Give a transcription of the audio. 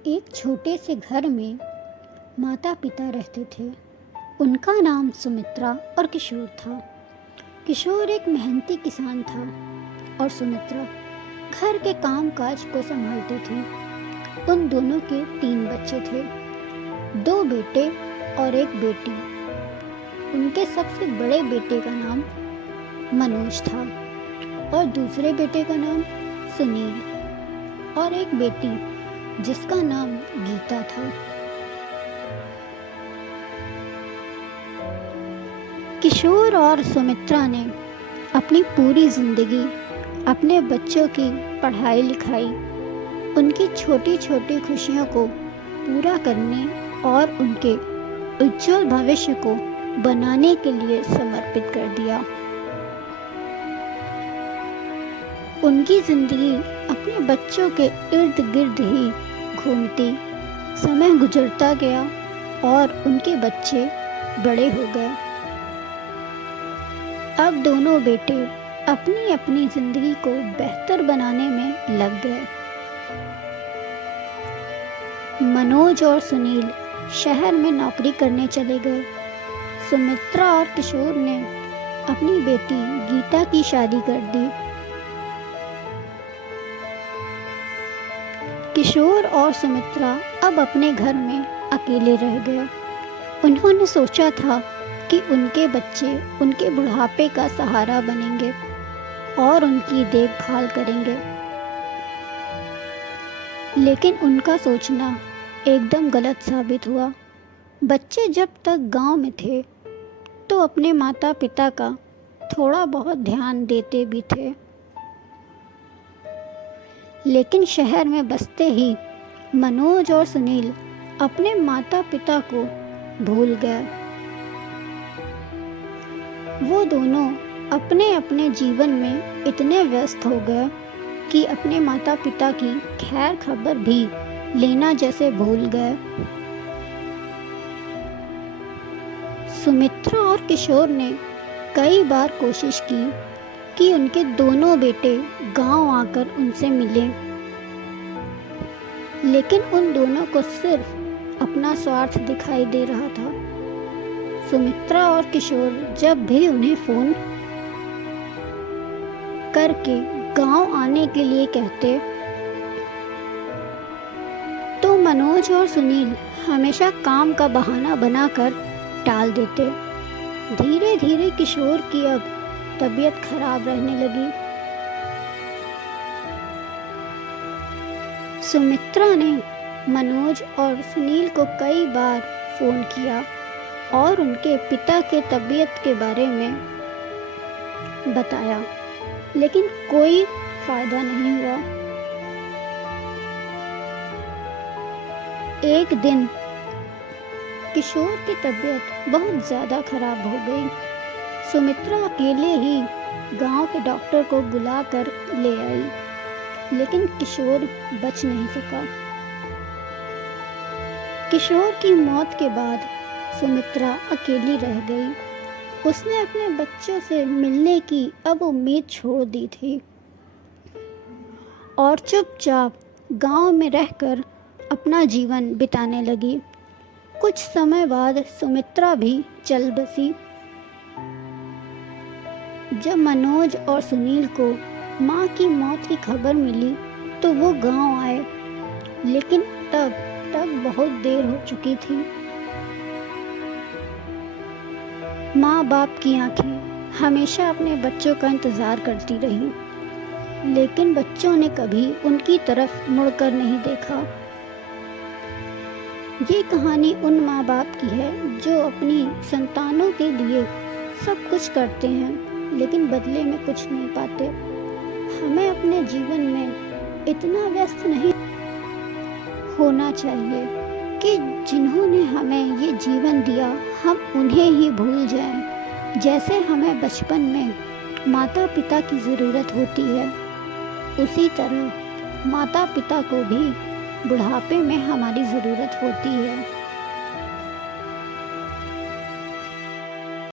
एक छोटे से घर में माता पिता रहते थे। उनका नाम सुमित्रा और किशोर था। किशोर एक मेहनती किसान था और सुमित्रा घर के काम काज को संभालती थी। उन दोनों के 3 बच्चे थे, 2 बेटे और 1 बेटी। उनके सबसे बड़े बेटे का नाम मनोज था और दूसरे बेटे का नाम सुनील और एक बेटी जिसका नाम गीता था। किशोर और सुमित्रा ने अपनी पूरी जिंदगी अपने बच्चों की पढ़ाई लिखाई, उनकी छोटी छोटी खुशियों को पूरा करने और उनके उज्जवल भविष्य को बनाने के लिए समर्पित कर दिया। उनकी जिंदगी अपने बच्चों के इर्द गिर्द ही घूमती, समय गुजरता गया और उनके बच्चे बड़े हो गए। अब दोनों बेटे अपनी अपनी जिंदगी को बेहतर बनाने में लग गए। मनोज और सुनील शहर में नौकरी करने चले गए। सुमित्रा और किशोर ने अपनी बेटी गीता की शादी कर दी। किशोर और सुमित्रा अब अपने घर में अकेले रह गए। उन्होंने सोचा था कि उनके बच्चे उनके बुढ़ापे का सहारा बनेंगे और उनकी देखभाल करेंगे, लेकिन उनका सोचना एकदम गलत साबित हुआ। बच्चे जब तक गांव में थे तो अपने माता पिता का थोड़ा बहुत ध्यान देते भी थे, लेकिन शहर में बसते ही मनोज और सुनील अपने माता पिता को भूल गए। वो दोनों अपने अपने जीवन में इतने व्यस्त हो गए कि अपने माता पिता की खैर खबर भी लेना जैसे भूल गए। सुमित्रा और किशोर ने कई बार कोशिश की कि उनके दोनों बेटे गांव आकर उनसे मिलें, लेकिन उन दोनों को सिर्फ अपना स्वार्थ दिखाई दे रहा था। सुमित्रा और किशोर जब भी उन्हें फोन करके गांव आने के लिए कहते तो मनोज और सुनील हमेशा काम का बहाना बनाकर टाल देते। धीरे धीरे किशोर की अब तबीयत खराब रहने लगी। सुमित्रा ने मनोज और सुनील को कई बार फोन किया और उनके पिता के तबीयत के बारे में बताया, लेकिन कोई फायदा नहीं हुआ। एक दिन किशोर की तबीयत बहुत ज़्यादा खराब हो गई। सुमित्रा अकेले ही गांव के डॉक्टर को बुलाकर ले आई, लेकिन किशोर बच नहीं सका। किशोर की मौत के बाद सुमित्रा अकेली रह गई। उसने अपने बच्चों से मिलने की अब उम्मीद छोड़ दी थी और चुपचाप गांव में रहकर अपना जीवन बिताने लगी। कुछ समय बाद सुमित्रा भी चल बसी। जब मनोज और सुनील को माँ की मौत की खबर मिली तो वो गांव आए, लेकिन तब तक बहुत देर हो चुकी थी। माँ बाप की आंखें हमेशा अपने बच्चों का इंतजार करती रही, लेकिन बच्चों ने कभी उनकी तरफ मुड़कर नहीं देखा। ये कहानी उन माँ बाप की है जो अपनी संतानों के लिए सब कुछ करते हैं, लेकिन बदले में कुछ नहीं पाते। हमें अपने जीवन में इतना व्यस्त नहीं होना चाहिए कि जिन्होंने हमें ये जीवन दिया हम उन्हें ही भूल जाएं। जैसे हमें बचपन में माता पिता की ज़रूरत होती है, उसी तरह माता पिता को भी बुढ़ापे में हमारी ज़रूरत होती है।